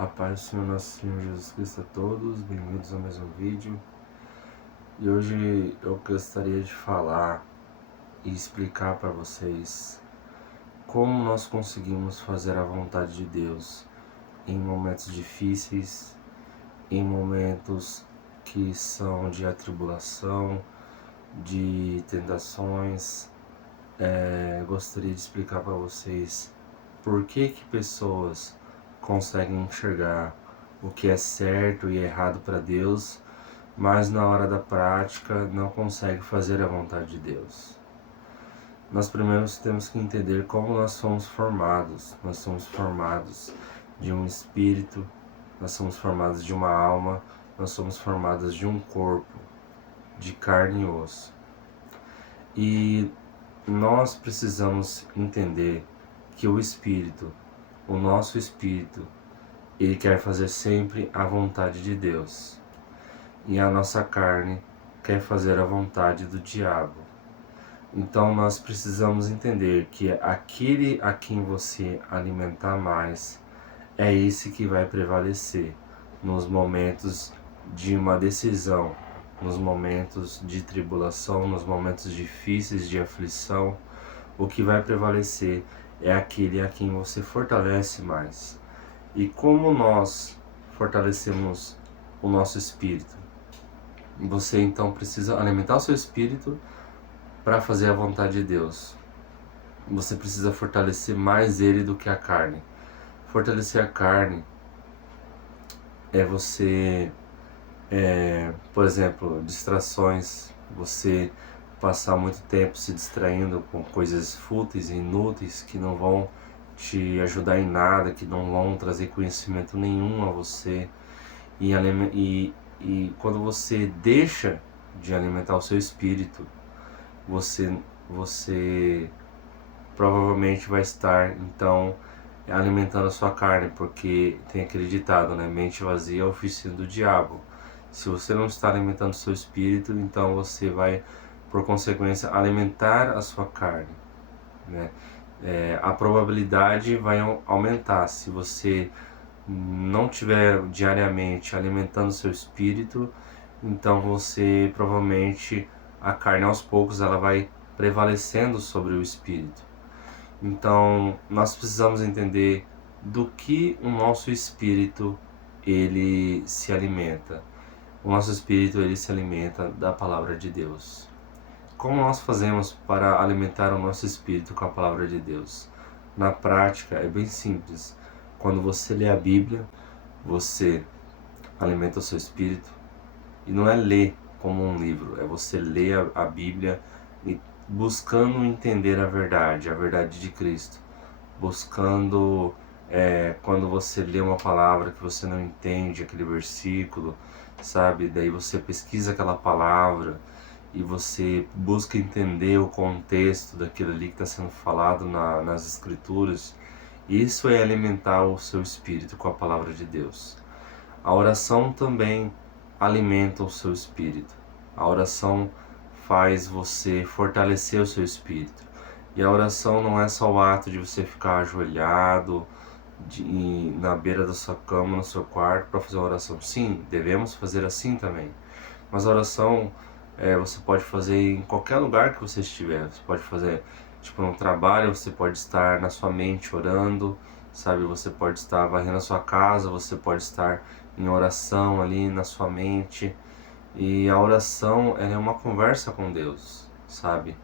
A paz do Senhor nosso Senhor Jesus Cristo a todos, bem-vindos ao mesmo vídeo. E hoje eu gostaria de falar e explicar para vocês como nós conseguimos fazer a vontade de Deus em momentos difíceis, em momentos que são de atribulação, de tentações. Gostaria de explicar para vocês por que pessoas conseguem enxergar o que é certo e errado para Deus, mas na hora da prática não conseguem fazer a vontade de Deus. Nós primeiro temos que entender como nós somos formados. Nós somos formados de um espírito, nós somos formados de uma alma, nós somos formados de um corpo, de carne e osso. E nós precisamos entender que o espírito, o nosso espírito, ele quer fazer sempre a vontade de Deus. E a nossa carne quer fazer a vontade do diabo. Então nós precisamos entender que aquele a quem você alimentar mais é esse que vai prevalecer nos momentos de uma decisão, nos momentos de tribulação, nos momentos difíceis de aflição. O que vai prevalecer é aquele a quem você fortalece mais. E como nós fortalecemos o nosso espírito? Você então precisa alimentar o seu espírito para fazer a vontade de Deus. Você precisa fortalecer mais ele do que a carne. Fortalecer a carne é você, por exemplo, distrações, você passar muito tempo se distraindo com coisas fúteis e inúteis que não vão te ajudar em nada, que não vão trazer conhecimento nenhum a você. E quando você deixa de alimentar o seu espírito, você provavelmente vai estar então alimentando a sua carne, porque tem aquele ditado, né? Mente vazia é oficina do diabo. Se você não está alimentando o seu espírito, então você vai, por consequência, alimentar a sua carne, né? A probabilidade vai aumentar se você não tiver diariamente alimentando o seu espírito. Então você provavelmente, a carne aos poucos ela vai prevalecendo sobre o espírito. Então nós precisamos entender do que o nosso espírito ele se alimenta. O nosso espírito ele se alimenta da palavra de Deus. Como nós fazemos para alimentar o nosso espírito com a palavra de Deus? Na prática é bem simples. Quando você lê a Bíblia, você alimenta o seu espírito. E não é ler como um livro, é você ler a Bíblia e buscando entender a verdade de Cristo. Buscando, quando você lê uma palavra que você não entende, aquele versículo, sabe? Daí você pesquisa aquela palavra e você busca entender o contexto daquilo ali que está sendo falado nas Escrituras. Isso é alimentar o seu espírito com a palavra de Deus. A oração também alimenta o seu espírito. A oração faz você fortalecer o seu espírito. E a oração não é só o ato de você ficar ajoelhado na beira da sua cama, no seu quarto, para fazer uma oração. Sim, devemos fazer assim também. Mas a oração você pode fazer em qualquer lugar que você estiver. Você pode fazer, tipo, no trabalho, você pode estar na sua mente orando, sabe? Você pode estar varrendo a sua casa, você pode estar em oração ali na sua mente. E a oração é uma conversa com Deus, sabe?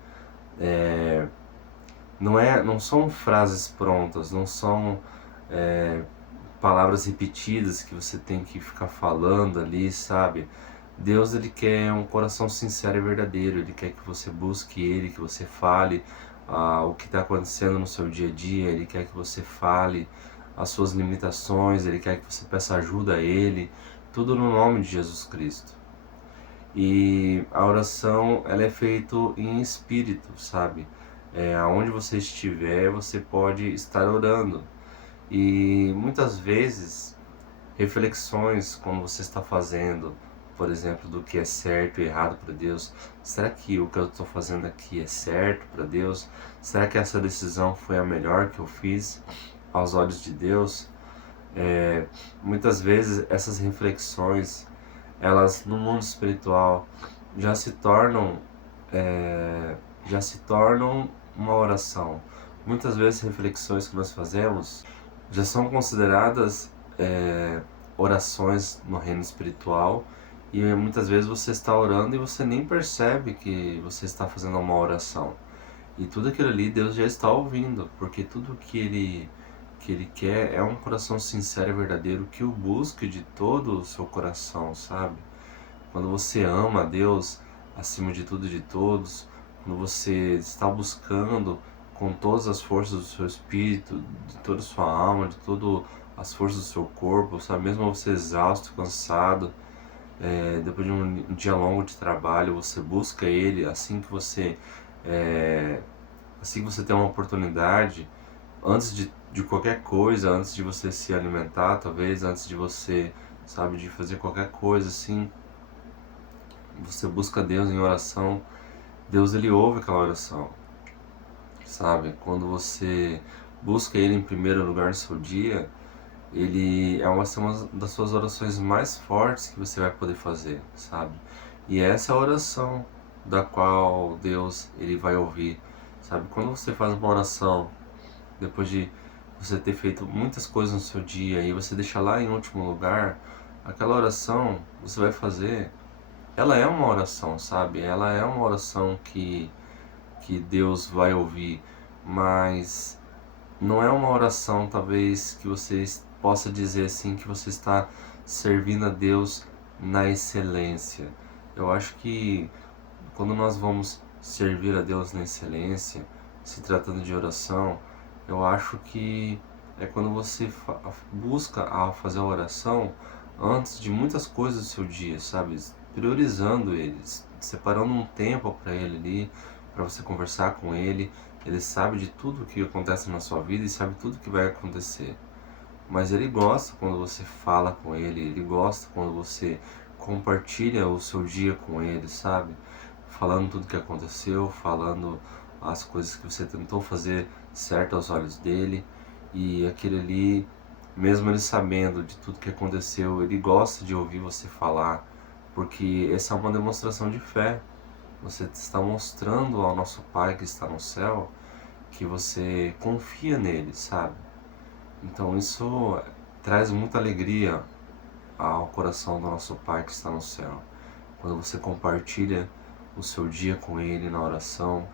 Não são frases prontas, não são palavras repetidas que você tem que ficar falando ali, sabe? Deus ele quer um coração sincero e verdadeiro. Ele quer que você busque Ele, que você fale o que está acontecendo no seu dia a dia. Ele quer que você fale as suas limitações. Ele quer que você peça ajuda a Ele. Tudo no nome de Jesus Cristo. E a oração ela é feita em espírito, sabe? Aonde você estiver, você pode estar orando. E muitas vezes, reflexões como você está fazendo, por exemplo, do que é certo e errado para Deus. Será que o que eu estou fazendo aqui é certo para Deus? Será que essa decisão foi a melhor que eu fiz aos olhos de Deus? Muitas vezes essas reflexões, elas no mundo espiritual já se tornam, é, já se tornam uma oração. Muitas vezes reflexões que nós fazemos já são consideradas orações no reino espiritual, e muitas vezes você está orando e você nem percebe que você está fazendo uma oração. E tudo aquilo ali Deus já está ouvindo, porque tudo que Ele quer é um coração sincero e verdadeiro que o busque de todo o seu coração, sabe? Quando você ama a Deus acima de tudo e de todos, quando você está buscando com todas as forças do seu espírito, de toda a sua alma, de todas as forças do seu corpo, sabe? Mesmo você exausto, cansado, depois de um dia longo de trabalho, você busca Ele é, assim que você tem uma oportunidade, antes de qualquer coisa, antes de você se alimentar, talvez, antes de você, sabe, de fazer qualquer coisa assim, você busca Deus em oração. Deus, ele ouve aquela oração, sabe? Quando você busca Ele em primeiro lugar no seu dia, Ele é uma das suas orações mais fortes que você vai poder fazer, sabe? E essa é a oração da qual Deus, ele vai ouvir, sabe? Quando você faz uma oração, depois de você ter feito muitas coisas no seu dia e você deixa lá em último lugar, aquela oração você vai fazer, ela é uma oração, sabe? Ela é uma oração que Deus vai ouvir, mas não é uma oração talvez que você possa dizer assim que você está servindo a Deus na excelência. Eu acho que quando nós vamos servir a Deus na excelência, se tratando de oração, eu acho que é quando você busca a fazer a oração antes de muitas coisas do seu dia, sabe? Priorizando eles, separando um tempo para ele ali, para você conversar com ele. Ele sabe de tudo o que acontece na sua vida e sabe tudo o que vai acontecer. Mas ele gosta quando você fala com ele gosta quando você compartilha o seu dia com ele, sabe? Falando tudo o que aconteceu, falando as coisas que você tentou fazer certo aos olhos dele. E aquele ali, mesmo ele sabendo de tudo que aconteceu, ele gosta de ouvir você falar, porque essa é uma demonstração de fé. Você está mostrando ao nosso Pai que está no céu que você confia nele, sabe? Então isso traz muita alegria ao coração do nosso Pai que está no céu. Quando você compartilha o seu dia com Ele na oração,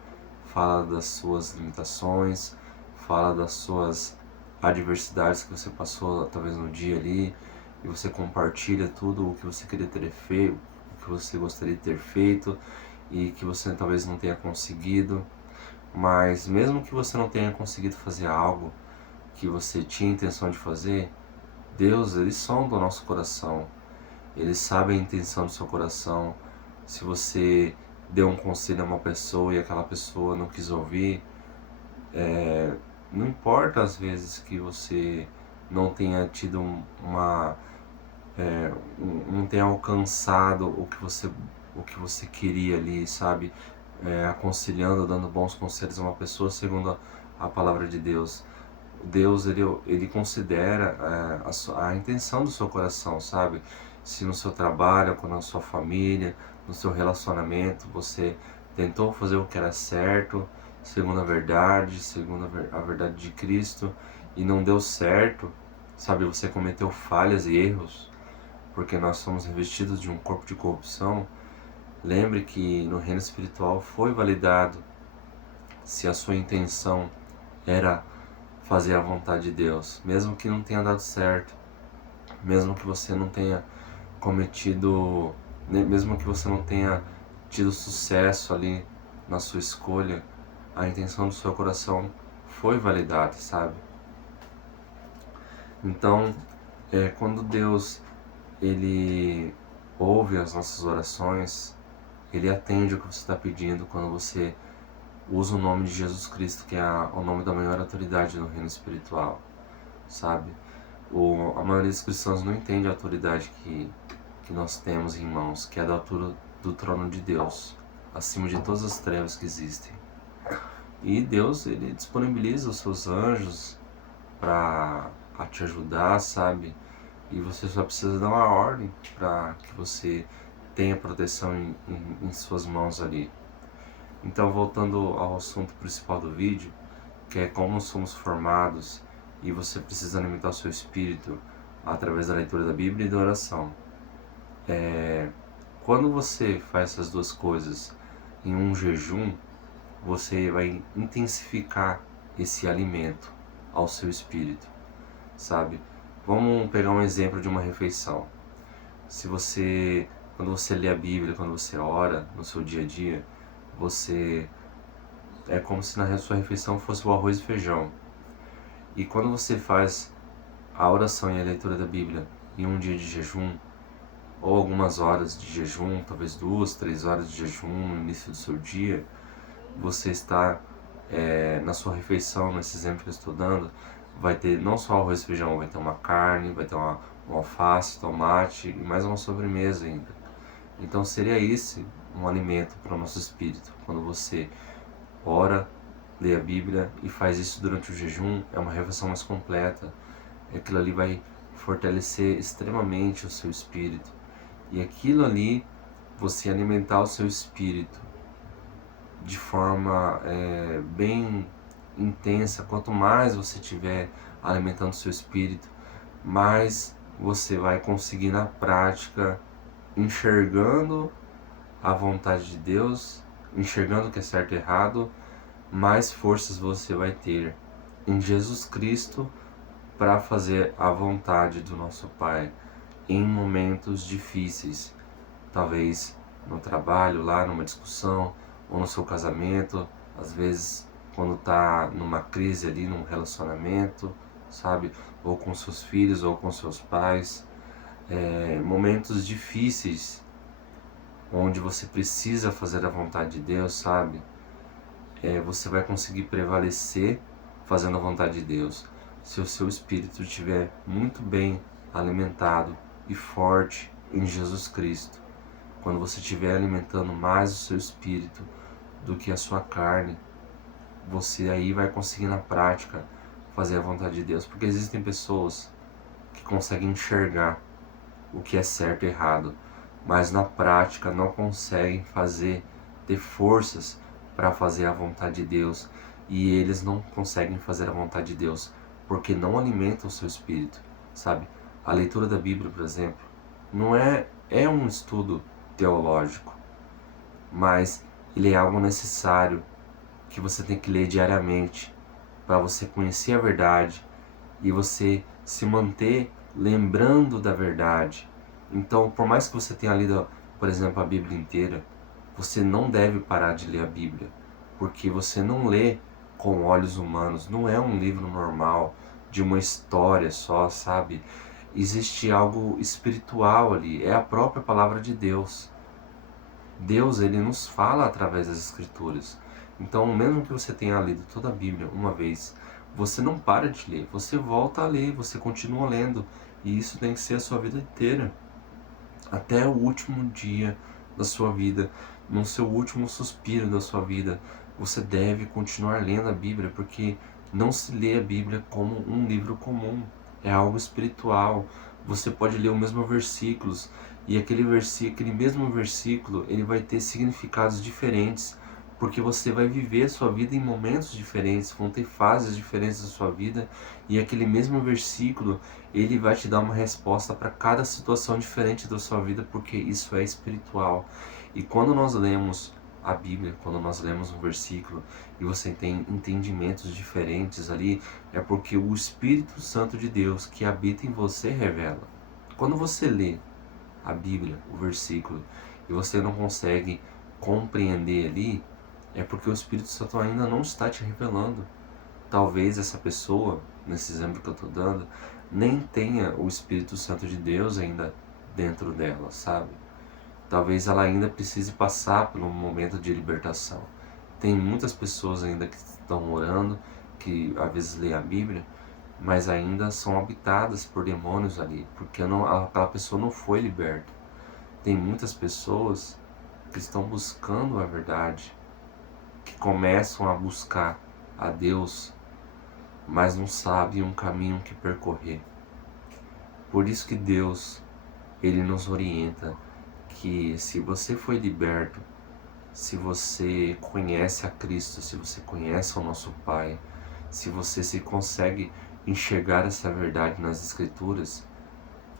fala das suas limitações, fala das suas adversidades que você passou talvez no dia ali, e você compartilha tudo o que você queria ter feito, o que você gostaria de ter feito e que você talvez não tenha conseguido. Mas mesmo que você não tenha conseguido fazer algo que você tinha intenção de fazer, Deus, ele sonda o nosso coração. Ele sabe a intenção do seu coração. Se você deu um conselho a uma pessoa e aquela pessoa não quis ouvir, não importa às vezes que você não tenha tido não tenha alcançado o que você queria ali, sabe? Aconselhando, dando bons conselhos a uma pessoa segundo a palavra de Deus. Deus, ele considera a intenção do seu coração, sabe? Se no seu trabalho, com a sua família, no seu relacionamento, você tentou fazer o que era certo, segundo a verdade, segundo a verdade de Cristo, e não deu certo, sabe? Você cometeu falhas e erros, porque nós somos revestidos de um corpo de corrupção. Lembre que no reino espiritual foi validado se a sua intenção era fazer a vontade de Deus, mesmo que não tenha dado certo, mesmo que você não tenha cometido, mesmo que você não tenha tido sucesso ali na sua escolha, a intenção do seu coração foi validada, sabe? Então, quando Deus, ele ouve as nossas orações, ele atende o que você está pedindo quando você usa o nome de Jesus Cristo, que é o nome da maior autoridade no reino espiritual, sabe? A maioria dos cristãos não entende a autoridade que nós temos em mãos, que é da altura do trono de Deus, acima de todas as trevas que existem. E Deus, ele disponibiliza os seus anjos para a te ajudar, sabe? E você só precisa dar uma ordem para que você tenha proteção em suas mãos ali. Então, voltando ao assunto principal do vídeo, que é como somos formados e você precisa alimentar o seu espírito através da leitura da Bíblia e da oração. Quando você faz essas duas coisas em um jejum, você vai intensificar esse alimento ao seu espírito, sabe? Vamos pegar um exemplo de uma refeição. Se você, quando você lê a Bíblia, quando você ora no seu dia a dia, você é como se na sua refeição fosse o arroz e feijão. E quando você faz a oração e a leitura da Bíblia em um dia de jejum, ou algumas horas de jejum, talvez 2, 3 horas de jejum no início do seu dia, você está na sua refeição, nesse exemplo que eu estou dando, vai ter não só arroz e feijão, vai ter uma carne, vai ter uma alface, tomate e mais uma sobremesa ainda. Então seria esse um alimento para o nosso espírito. Quando você ora, lê a Bíblia e faz isso durante o jejum, é uma refeição mais completa. Aquilo ali vai fortalecer extremamente o seu espírito. E aquilo ali, você alimentar o seu espírito de forma bem intensa. Quanto mais você estiver alimentando o seu espírito, mais você vai conseguir na prática, enxergando a vontade de Deus, enxergando o que é certo e errado, mais forças você vai ter em Jesus Cristo para fazer a vontade do nosso Pai em momentos difíceis, talvez no trabalho, lá numa discussão, ou no seu casamento, às vezes quando está numa crise ali, num relacionamento, sabe? Ou com seus filhos, ou com seus pais. Momentos difíceis, onde você precisa fazer a vontade de Deus, sabe? Você vai conseguir prevalecer fazendo a vontade de Deus se o seu espírito estiver muito bem alimentado e forte em Jesus Cristo. Quando você estiver alimentando mais o seu espírito do que a sua carne, você aí vai conseguir na prática fazer a vontade de Deus. Porque existem pessoas que conseguem enxergar o que é certo e errado, mas na prática não conseguem ter forças para fazer a vontade de Deus. E eles não conseguem fazer a vontade de Deus porque não alimentam o seu espírito, sabe? A leitura da Bíblia, por exemplo, não é um estudo teológico, mas ele é algo necessário que você tem que ler diariamente para você conhecer a verdade e você se manter lembrando da verdade. Então, por mais que você tenha lido, por exemplo, a Bíblia inteira, você não deve parar de ler a Bíblia, porque você não lê com olhos humanos, não é um livro normal de uma história só, sabe? Existe algo espiritual ali, é a própria palavra de Deus. Deus, ele nos fala através das Escrituras. Então, mesmo que você tenha lido toda a Bíblia uma vez, você não para de ler, você volta a ler, você continua lendo. E isso tem que ser a sua vida inteira, até o último dia da sua vida, no seu último suspiro da sua vida. Você deve continuar lendo a Bíblia, porque não se lê a Bíblia como um livro comum, é algo espiritual. Você pode ler o mesmo versículos, e aquele mesmo versículo, ele vai ter significados diferentes, porque você vai viver a sua vida em momentos diferentes, vão ter fases diferentes da sua vida, e aquele mesmo versículo, ele vai te dar uma resposta para cada situação diferente da sua vida, porque isso é espiritual. E quando nós lemos a Bíblia, quando nós lemos um versículo e você tem entendimentos diferentes ali, é porque o Espírito Santo de Deus que habita em você revela. Quando você lê a Bíblia, o versículo, e você não consegue compreender ali, é porque o Espírito Santo ainda não está te revelando. Talvez essa pessoa, nesse exemplo que eu estou dando, nem tenha o Espírito Santo de Deus ainda dentro dela, sabe? Talvez ela ainda precise passar por um momento de libertação. Tem muitas pessoas ainda que estão orando, que às vezes lêem a Bíblia, mas ainda são habitadas por demônios ali, porque aquela pessoa não foi liberta. Tem muitas pessoas que estão buscando a verdade, que começam a buscar a Deus mas não sabem um caminho que percorrer. Por isso que Deus, Ele nos orienta que se você foi liberto, se você conhece a Cristo, se você conhece o nosso Pai, se você se consegue enxergar essa verdade nas Escrituras,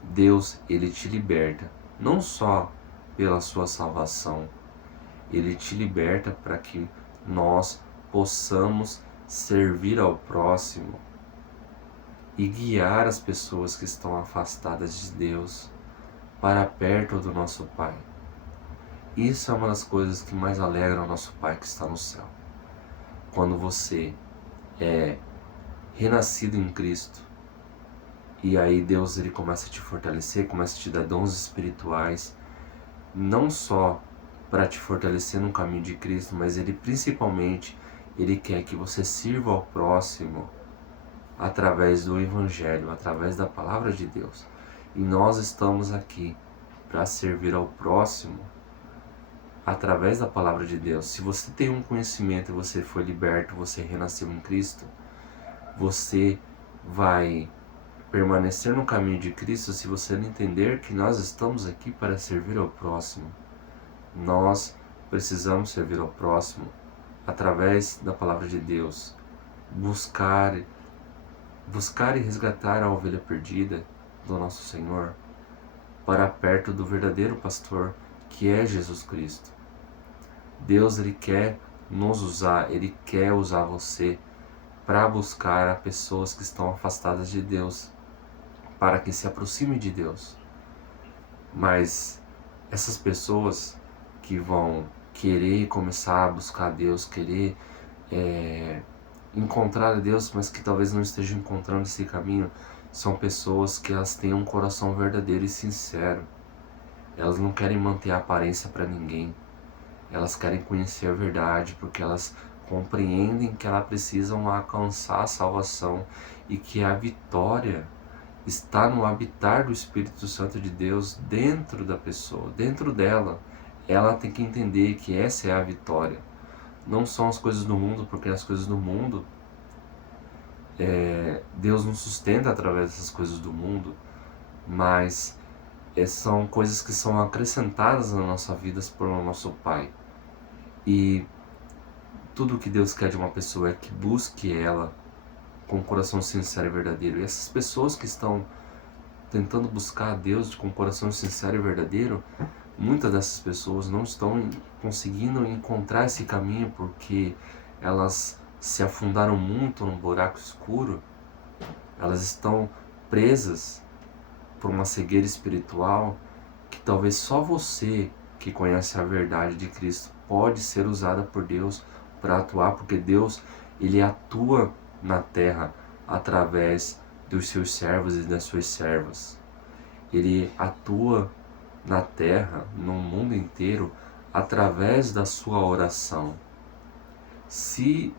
Deus, Ele te liberta, não só pela sua salvação, Ele te liberta para que nós possamos servir ao próximo e guiar as pessoas que estão afastadas de Deus para perto do nosso Pai. Isso é uma das coisas que mais alegra o nosso Pai que está no céu. Quando você é renascido em Cristo, e aí Deus ele começa a te fortalecer, começa a te dar dons espirituais, não só para te fortalecer no caminho de Cristo, mas Ele principalmente, Ele quer que você sirva ao próximo através do Evangelho, através da Palavra de Deus. E nós estamos aqui para servir ao próximo através da Palavra de Deus. Se você tem um conhecimento e você foi liberto, você renasceu em Cristo, você vai permanecer no caminho de Cristo se você não entender que nós estamos aqui para servir ao próximo. Nós precisamos servir ao próximo através da Palavra de Deus, buscar e resgatar a ovelha perdida do nosso Senhor para perto do verdadeiro pastor, que é Jesus Cristo. Deus ele quer nos usar, Ele quer usar você para buscar a pessoas que estão afastadas de Deus, para que se aproxime de Deus. Mas essas pessoas que vão querer começar a buscar Deus, querer encontrar a Deus, mas que talvez não estejam encontrando esse caminho, são pessoas que elas têm um coração verdadeiro e sincero. Elas não querem manter a aparência para ninguém. Elas querem conhecer a verdade porque elas compreendem que elas precisam alcançar a salvação e que a vitória está no habitar do Espírito Santo de Deus dentro da pessoa, dentro dela. Ela tem que entender que essa é a vitória. Não são as coisas do mundo, porque as coisas do mundo, Deus nos sustenta através dessas coisas do mundo, mas são coisas que são acrescentadas na nossa vida por nosso Pai. E tudo que Deus quer de uma pessoa é que busque ela com um coração sincero e verdadeiro. E essas pessoas que estão tentando buscar a Deus com um coração sincero e verdadeiro, muitas dessas pessoas não estão conseguindo encontrar esse caminho porque elas se afundaram muito num buraco escuro. Elas estão presas por uma cegueira espiritual que talvez só você que conhece a verdade de Cristo pode ser usada por Deus para atuar, porque Deus ele atua na terra através dos seus servos e das suas servas. Ele atua na terra, no mundo inteiro, através da sua oração. Se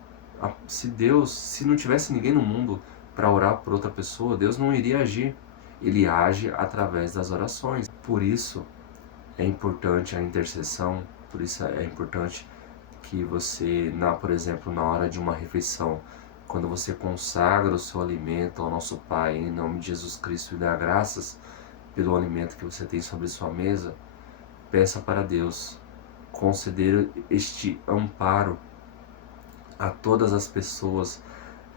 não tivesse ninguém no mundo para orar por outra pessoa, Deus não iria agir. Ele age através das orações. Por isso é importante a intercessão, por isso é importante que você, por exemplo, na hora de uma refeição, quando você consagra o seu alimento ao nosso Pai, em nome de Jesus Cristo, e dá graças pelo alimento que você tem sobre sua mesa, peça para Deus conceder este amparo a todas as pessoas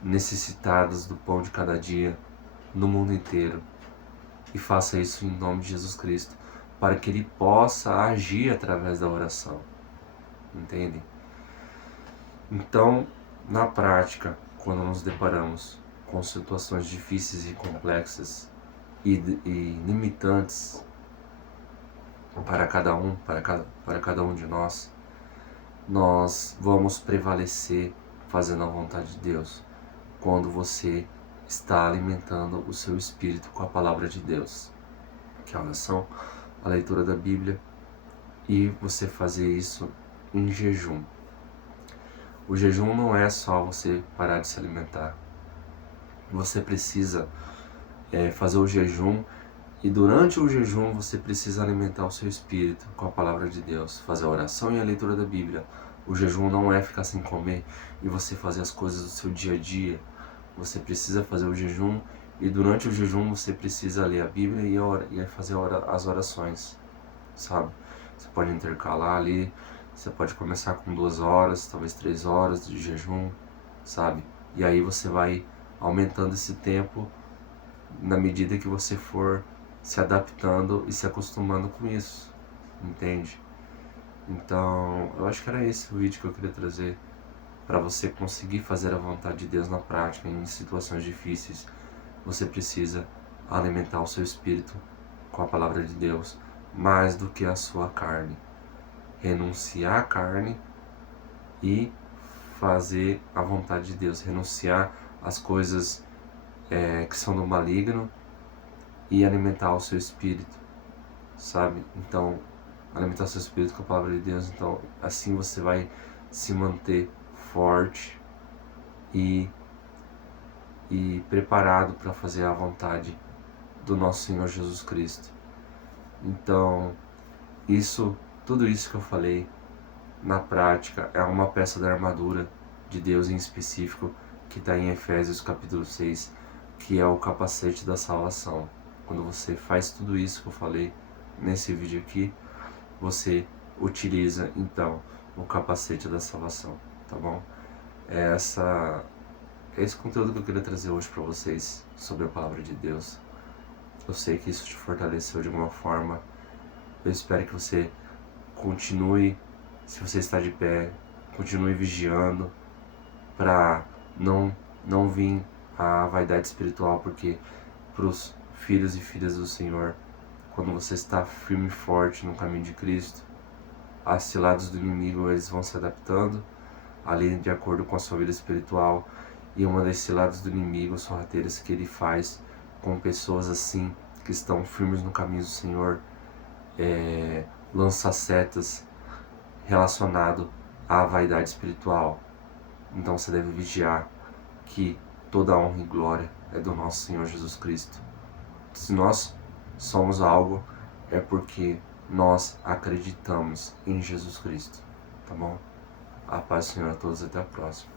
necessitadas do pão de cada dia no mundo inteiro. E faça isso em nome de Jesus Cristo, para que Ele possa agir através da oração. Entende? Então, na prática, quando nos deparamos com situações difíceis e complexas e limitantes para cada um de nós vamos prevalecer fazendo a vontade de Deus quando você está alimentando o seu espírito com a palavra de Deus, que é a oração, a leitura da Bíblia, e você fazer isso em jejum. O jejum não é só você parar de se alimentar. Você precisa fazer o jejum, e durante o jejum você precisa alimentar o seu espírito com a palavra de Deus, fazer a oração e a leitura da Bíblia. O jejum não é ficar sem comer e você fazer as coisas do seu dia a dia. você precisa fazer o jejum, e durante o jejum você precisa ler a Bíblia e fazer as orações, sabe? Você pode intercalar ali, você pode começar com 2 horas, talvez 3 horas de jejum, sabe? E aí você vai aumentando esse tempo na medida que você for se adaptando e se acostumando com isso, entende? Então, eu acho que era esse o vídeo que eu queria trazer, para você conseguir fazer a vontade de Deus na prática, em situações difíceis. Você precisa alimentar o seu espírito com a palavra de Deus, mais do que a sua carne. Renunciar à carne e fazer a vontade de Deus, renunciar às coisas que são do maligno e alimentar o seu espírito, sabe? Então, alimentar o seu espírito com a palavra de Deus, então assim você vai se manter forte e preparado para fazer a vontade do nosso Senhor Jesus Cristo. Então, tudo isso que eu falei, na prática, é uma peça da armadura de Deus em específico, que está em Efésios capítulo 6, que é o capacete da salvação. Quando você faz tudo isso que eu falei nesse vídeo aqui, você utiliza então o capacete da salvação, tá bom? É esse conteúdo que eu queria trazer hoje para vocês sobre a palavra de Deus. Eu sei que isso te fortaleceu de alguma forma. Eu espero que você continue, se você está de pé, continue vigiando para não vir a vaidade espiritual, porque para os filhos e filhas do Senhor, quando você está firme e forte no caminho de Cristo, as ciladas do inimigo eles vão se adaptando ali de acordo com a sua vida espiritual. E uma das ciladas do inimigo, sorrateiras, que ele faz com pessoas assim, que estão firmes no caminho do Senhor, lança setas relacionado à vaidade espiritual. Então você deve vigiar que toda a honra e glória é do nosso Senhor Jesus Cristo. Se nós somos algo, é porque nós acreditamos em Jesus Cristo, tá bom? A paz do Senhor a todos, até a próxima.